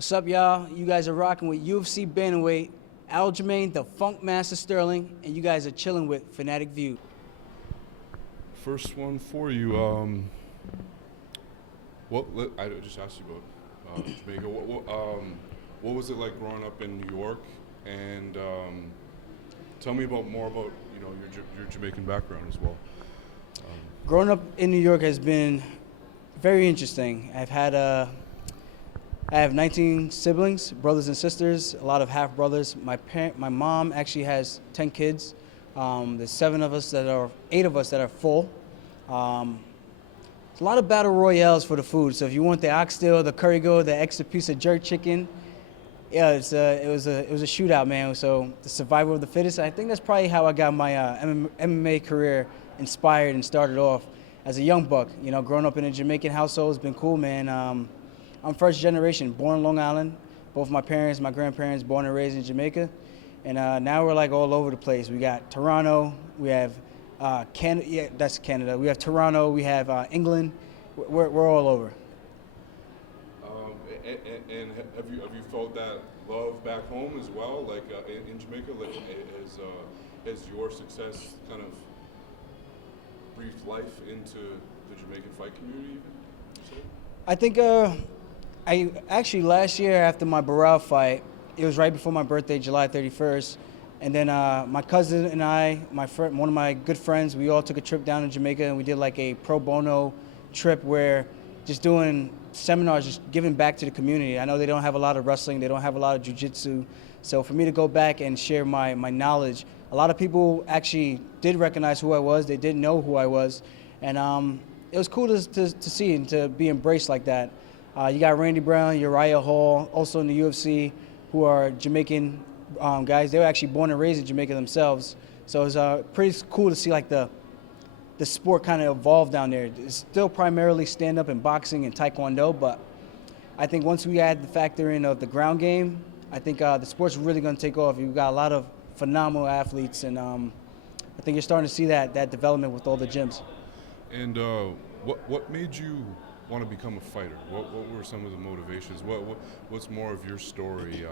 What's up, y'all? You guys are rocking with UFC Bantamweight, Aljamain, the Funk Master Sterling, and you guys are chilling with Fanatic View. First one for you. I just asked you about Jamaica. What was it like growing up in New York? And tell me more about your Jamaican background as well. Growing up in New York has been very interesting. I have 19 siblings, brothers and sisters, a lot of half brothers. My mom actually has 10 kids. There's 8 of us that are full. It's a lot of battle royales for the food. So if you want the oxtail, the curry goat, the extra piece of jerk chicken, yeah, it was a shootout, man. So the survival of the fittest. I think that's probably how I got my MMA career inspired and started off as a young buck. You know, growing up in a Jamaican household has been cool, man. I'm first generation, born in Long Island. Both my parents, my grandparents, born and raised in Jamaica. And now we're like all over the place. We got Toronto, we have Canada, yeah, that's Canada. We have Toronto, we have England. We're all over. And have you felt that love back home as well, like in Jamaica? Like, has your success kind of breathed life into the Jamaican fight community? I think I actually last year after my Barral fight, it was right before my birthday, July 31st, and then my cousin and I, one of my good friends, we all took a trip down to Jamaica and we did like a pro bono trip where just doing seminars, just giving back to the community. I know they don't have a lot of wrestling, they don't have a lot of jiu-jitsu, so for me to go back and share my knowledge, a lot of people actually did recognize who I was, they didn't know who I was, and it was cool to see and to be embraced like that. You got Randy Brown, Uriah Hall, also in the UFC, who are Jamaican guys. They were actually born and raised in Jamaica themselves. So it was pretty cool to see like the sport kind of evolve down there. It's still primarily stand-up and boxing and taekwondo, but I think once we add the factor in of the ground game, I think the sport's really going to take off. You've got a lot of phenomenal athletes, and I think you're starting to see that development with all the gyms. And what made you want to become a fighter? What were some of the motivations? What's more of your story?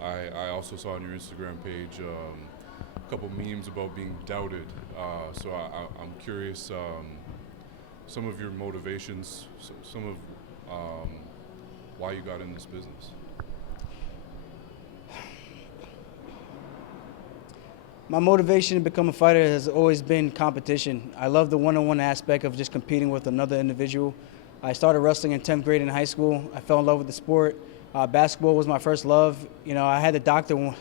I also saw on your Instagram page a couple memes about being doubted. So I'm curious some of your motivations, some of why you got in this business. My motivation to become a fighter has always been competition. I love the one-on-one aspect of just competing with another individual. I started wrestling in 10th grade in high school. I fell in love with the sport. Basketball was my first love. You know, I had a doctor,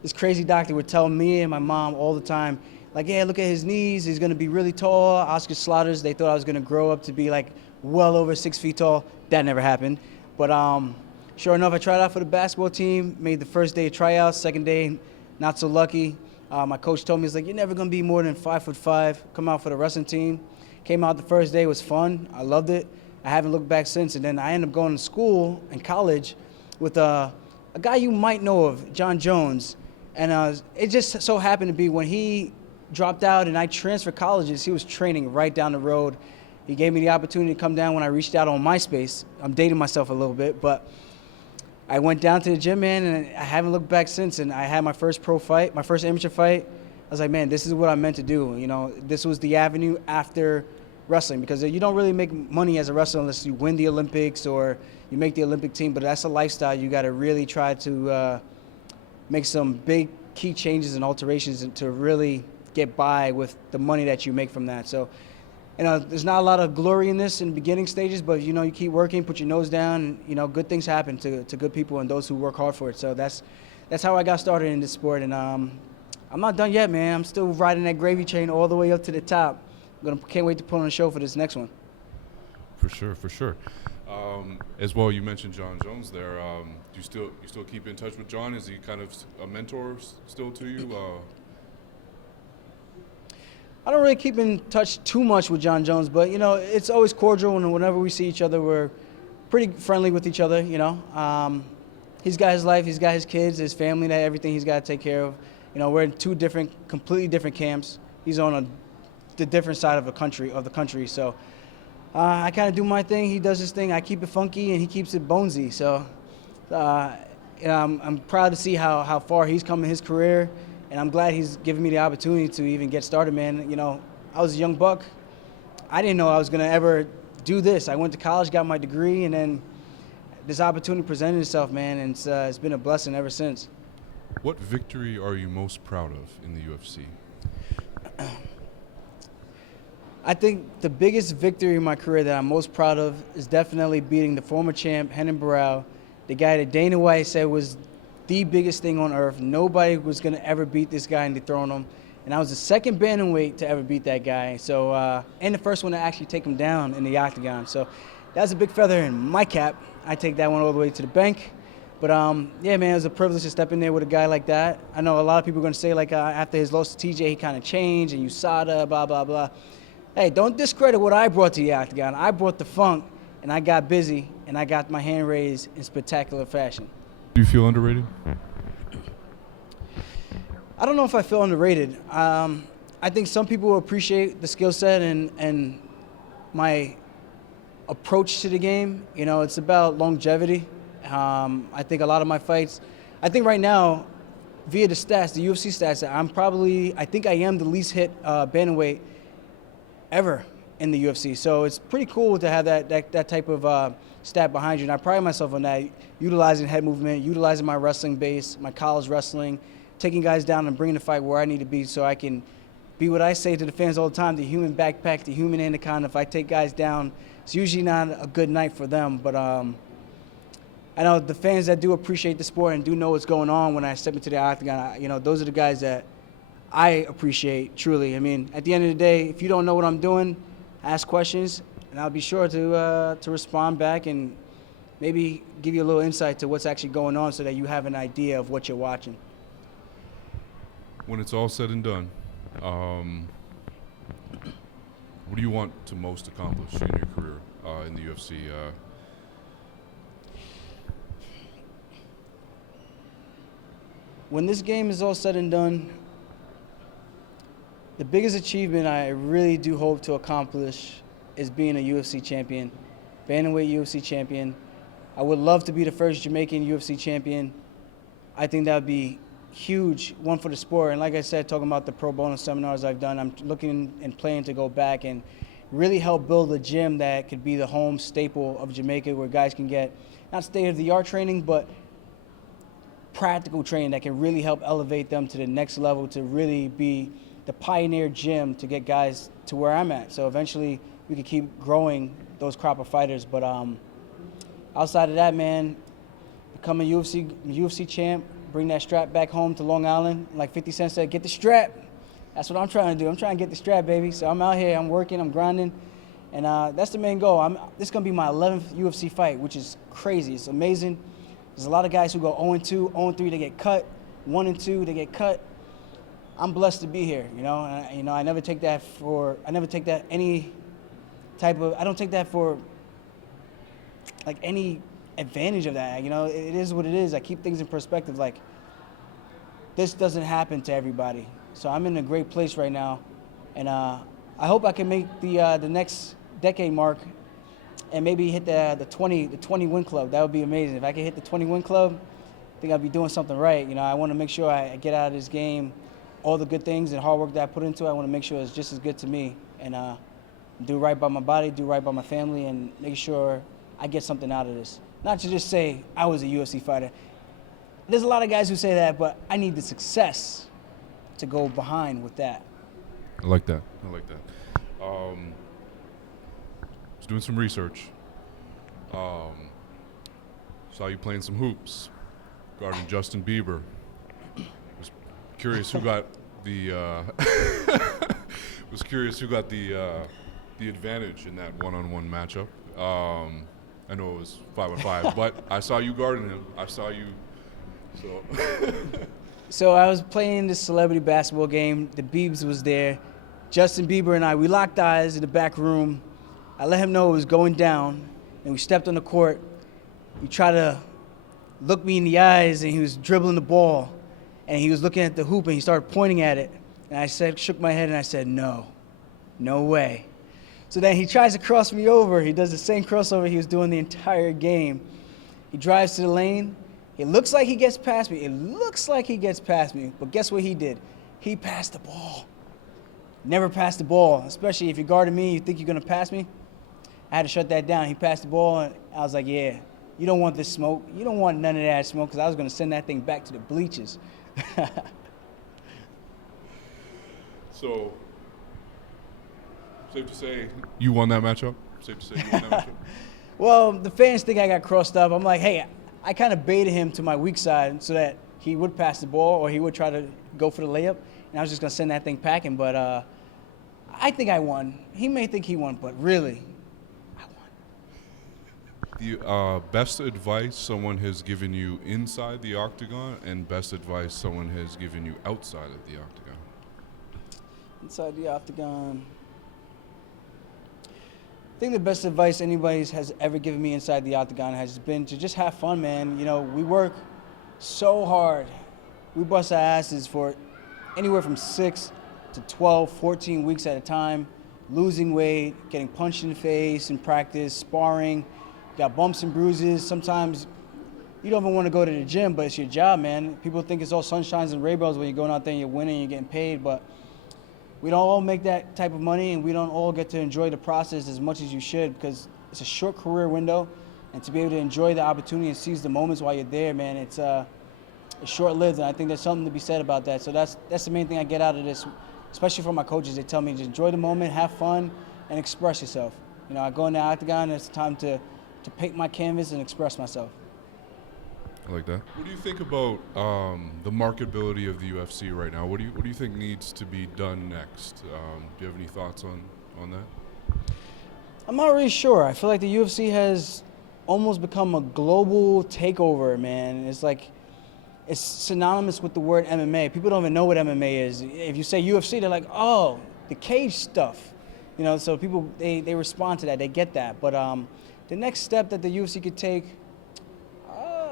this crazy doctor would tell me and my mom all the time, like, yeah, look at his knees, he's gonna be really tall. Oscar Slaughters, they thought I was gonna grow up to be like well over 6 feet tall. That never happened. But sure enough, I tried out for the basketball team, made the first day of tryouts, second day, not so lucky. My coach told me, he's like, you're never gonna be more than 5'5", come out for the wrestling team. Came out the first day, it was fun, I loved it. I haven't looked back since, and then I ended up going to school in college with a guy you might know of, John Jones, and it just so happened to be when he dropped out and I transferred colleges, he was training right down the road. He gave me the opportunity to come down when I reached out on MySpace. I'm dating myself a little bit, but I went down to the gym, man, and I haven't looked back since, and I had my first pro fight, my first amateur fight. I was like, man, this is what I meant to do. You know, this was the avenue after wrestling, because you don't really make money as a wrestler unless you win the Olympics or you make the Olympic team, but that's a lifestyle. You got to really try to make some big key changes and alterations to really get by with the money that you make from that. So, you know, there's not a lot of glory in this in the beginning stages, but, you know, you keep working, put your nose down, and, you know, good things happen to good people and those who work hard for it. So that's how I got started in this sport, and I'm not done yet, man. I'm still riding that gravy train all the way up to the top. Can't wait to put on a show for this next one. For sure. As well, you mentioned John Jones there. Do you still keep in touch with John? Is he kind of a mentor still to you? I don't really keep in touch too much with John Jones, but, you know, it's always cordial, and whenever we see each other, we're pretty friendly with each other, you know. He's got his life, he's got his kids, his family, everything he's got to take care of. You know, we're in two completely different camps. He's on the different side of the country. So I kind of do my thing. He does his thing. I keep it funky, and he keeps it bonesy. So I'm proud to see how far he's come in his career, and I'm glad he's given me the opportunity to even get started, man. I was a young buck. I didn't know I was going to ever do this. I went to college, got my degree, and then this opportunity presented itself, man, and it's been a blessing ever since. What victory are you most proud of in the UFC? I think the biggest victory in my career that I'm most proud of is definitely beating the former champ, Renan Barão, the guy that Dana White said was the biggest thing on earth. Nobody was going to ever beat this guy and dethrone him. And I was the second bantamweight to ever beat that guy. So, and the first one to actually take him down in the Octagon. So that's a big feather in my cap. I take that one all the way to the bank. But yeah, man, it was a privilege to step in there with a guy like that. I know a lot of people are going to say, like, after his loss to TJ, he kind of changed, and USADA, blah, blah, blah. Hey, don't discredit what I brought to the Octagon. I brought the funk, and I got busy, and I got my hand raised in spectacular fashion. Do you feel underrated? I don't know if I feel underrated. I think some people appreciate the skill set and my approach to the game. It's about longevity. I think a lot of my fights, I think right now, via the stats, the UFC stats, I think I am the least hit bantamweight ever in the UFC. So it's pretty cool to have that type of stat behind you. And I pride myself on that, utilizing head movement, utilizing my wrestling base, my college wrestling, taking guys down and bringing the fight where I need to be so I can be what I say to the fans all the time, the human backpack, the human anaconda. If I take guys down, it's usually not a good night for them. But I know the fans that do appreciate the sport and do know what's going on when I step into the Octagon, those are the guys that I appreciate, truly. I mean, at the end of the day, if you don't know what I'm doing, ask questions, and I'll be sure to respond back and maybe give you a little insight to what's actually going on so that you have an idea of what you're watching. When it's all said and done, what do you want to most accomplish in your career in the UFC? When this game is all said and done, the biggest achievement I really do hope to accomplish is being a UFC champion, bantamweight UFC champion. I would love to be the first Jamaican UFC champion. I think that would be huge, one for the sport. And like I said, talking about the pro bono seminars I've done, I'm looking and planning to go back and really help build a gym that could be the home staple of Jamaica, where guys can get not state-of-the-art training, but practical training that can really help elevate them to the next level, to really be the pioneer gym to get guys to where I'm at. So eventually we could keep growing those crop of fighters. But outside of that, man, become a UFC champ, bring that strap back home to Long Island. Like 50 Cent said, get the strap. That's what I'm trying to do. I'm trying to get the strap, baby. So I'm out here, I'm working, I'm grinding. And that's the main goal. This is going to be my 11th UFC fight, which is crazy. It's amazing. There's a lot of guys who go 0-2, 0-3, they get cut. 1-2, they get cut. I'm blessed to be here, And, I never take that for any type of, I don't take that for like any advantage of that. It is what it is. I keep things in perspective. Like, this doesn't happen to everybody. So I'm in a great place right now, and I hope I can make the next decade mark and maybe hit the 20 win club. That would be amazing. If I could hit the 20 win club, I think I'd be doing something right. I want to make sure I get out of this game all the good things and hard work that I put into it. I want to make sure it's just as good to me, and do right by my body, do right by my family, and make sure I get something out of this. Not to just say I was a UFC fighter. There's a lot of guys who say that, but I need the success to go behind with that. I like that. Was doing some research. Saw you playing some hoops, guarding Justin Bieber. Was curious who got the the advantage in that one-on-one matchup. I know it was 5-on-5, but I saw you guarding him. I saw you. So. So I was playing this celebrity basketball game. The Biebs was there. Justin Bieber and I, we locked eyes in the back room. I let him know it was going down, and we stepped on the court. He tried to look me in the eyes, and he was dribbling the ball, and he was looking at the hoop, and he started pointing at it. And I shook my head, and I said, no way. So then he tries to cross me over. He does the same crossover he was doing the entire game. He drives to the lane. It looks like he gets past me. It looks like he gets past me. But guess what he did? He passed the ball. Never pass the ball, especially if you're guarding me, you think you're going to pass me. I had to shut that down. He passed the ball, and I was like, yeah, you don't want this smoke. You don't want none of that smoke, because I was going to send that thing back to the bleachers. So, safe to say you won that matchup? Safe to say you won that matchup? Well, the fans think I got crossed up. I'm like, hey, I kind of baited him to my weak side so that he would pass the ball or he would try to go for the layup, and I was just going to send that thing packing. But I think I won. He may think he won, but really, I won. The best advice someone has given you inside the octagon and best advice someone has given you outside of the octagon? Inside the octagon. I think the best advice anybody has ever given me inside the octagon has been to just have fun, man. You know, we work so hard. We bust our asses for anywhere from 6 to 12, 14 weeks at a time, losing weight, getting punched in the face in practice, sparring, got bumps and bruises. Sometimes you don't even want to go to the gym, but it's your job, man. People think it's all sunshines and rainbows when you're going out there and you're winning and you're getting paid, but we don't all make that type of money, and we don't all get to enjoy the process as much as you should, because it's a short career window, and to be able to enjoy the opportunity and seize the moments while you're there, man, it's short-lived, and I think there's something to be said about that. So that's the main thing I get out of this, especially from my coaches. They tell me just enjoy the moment, have fun, and express yourself. You know, I go in the octagon, and it's time to paint my canvas and express myself. I like that. What do you think about the marketability of the UFC right now? What do you think needs to be done next? Do you have any thoughts on that? I'm not really sure. I feel like the UFC has almost become a global takeover, man. It's like it's synonymous with the word MMA. People don't even know what MMA is. If you say UFC, they're like, oh, the cage stuff. You know, so people, they respond to that. They get that. But the next step that the UFC could take,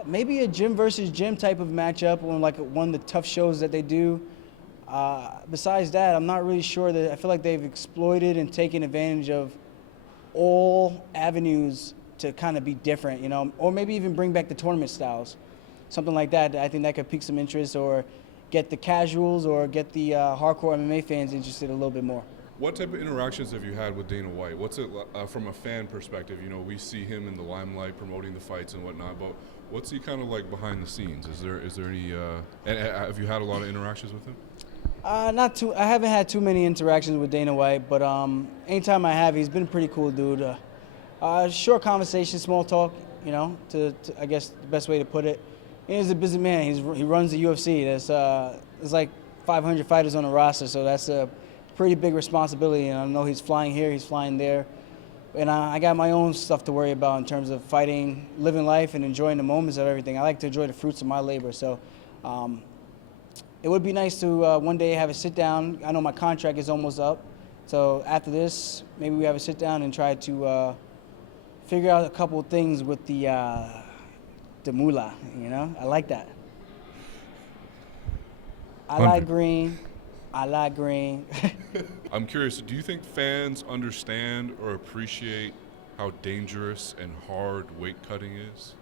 maybe a gym versus gym type of matchup on like one of the tough shows that they do. Besides that, I'm not really sure that I feel like they've exploited and taken advantage of all avenues to kind of be different, you know, or maybe even bring back the tournament styles. Something like that. I think that could pique some interest or get the casuals or get the hardcore MMA fans interested a little bit more. What type of interactions have you had with Dana White? What's it from a fan perspective? You know, we see him in the limelight promoting the fights and whatnot, but what's he kind of like behind the scenes? Is there any? And have you had a lot of interactions with him? Not too. I haven't had too many interactions with Dana White, but anytime I have, he's been a pretty cool dude. Short conversation, small talk. You know, to I guess the best way to put it. He's a busy man. He runs the UFC. There's like 500 fighters on the roster, so that's a pretty big responsibility. And I know he's flying here, he's flying there. And I got my own stuff to worry about in terms of fighting, living life, and enjoying the moments of everything. I like to enjoy the fruits of my labor. So it would be nice to one day have a sit down. I know my contract is almost up. So after this, maybe we have a sit down and try to figure out a couple of things with the moolah, you know? I like that. I like green. I like green. I'm curious, do you think fans understand or appreciate how dangerous and hard weight cutting is?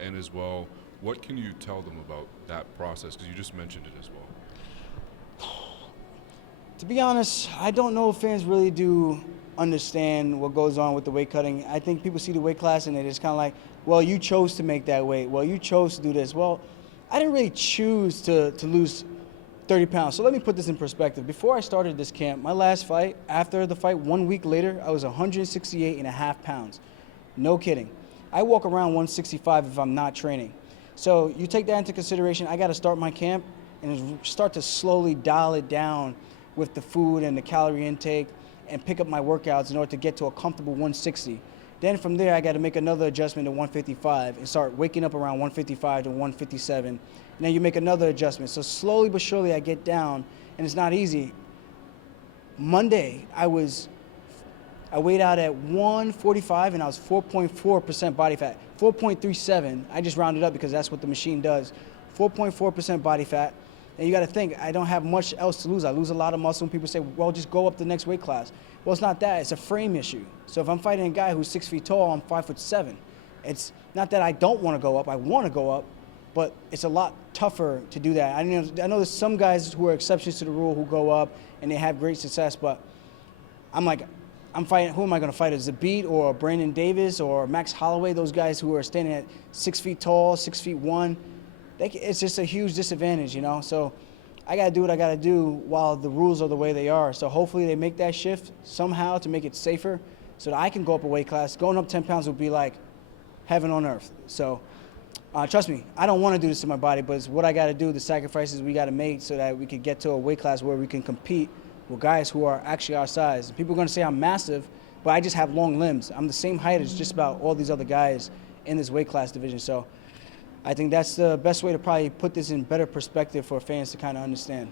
And as well, what can you tell them about that process? Because you just mentioned it as well. To be honest, I don't know if fans really do understand what goes on with the weight cutting. I think people see the weight class and they're just kind of like, well, you chose to make that weight. Well, you chose to do this. Well, I didn't really choose to lose 30 pounds. So let me put this in perspective. Before I started this camp, my last fight, after the fight, 1 week later, I was 168.5 pounds. No kidding. I walk around 165 if I'm not training. So you take that into consideration. I got to start my camp and start to slowly dial it down with the food and the calorie intake and pick up my workouts in order to get to a comfortable 160. Then from there, I got to make another adjustment to 155 and start waking up around 155 to 157. And then you make another adjustment. So slowly but surely, I get down, and it's not easy. Monday, I weighed out at 145, and I was 4.4% body fat. 4.37, I just rounded up because that's what the machine does. 4.4% body fat. And you got to think, I don't have much else to lose. I lose a lot of muscle, and people say, well, just go up the next weight class. Well, it's not that. It's a frame issue. So if I'm fighting a guy who's 6 feet tall, I'm 5'7". It's not that I don't want to go up. I want to go up, but it's a lot tougher to do that. I know there's some guys who are exceptions to the rule who go up and they have great success, but I'm like, I'm fighting. Who am I going to fight? Is it Beat or Brandon Davis or Max Holloway? Those guys who are standing at 6 feet tall, 6'1". It's just a huge disadvantage, you know. So I got to do what I got to do while the rules are the way they are. So hopefully they make that shift somehow to make it safer, so that I can go up a weight class. Going up 10 pounds would be like heaven on earth. So trust me, I don't want to do this to my body, but it's what I got to do, the sacrifices we got to make so that we can get to a weight class where we can compete with guys who are actually our size. People are going to say I'm massive, but I just have long limbs. I'm the same height as just about all these other guys in this weight class division. So I think that's the best way to probably put this in better perspective for fans to kind of understand.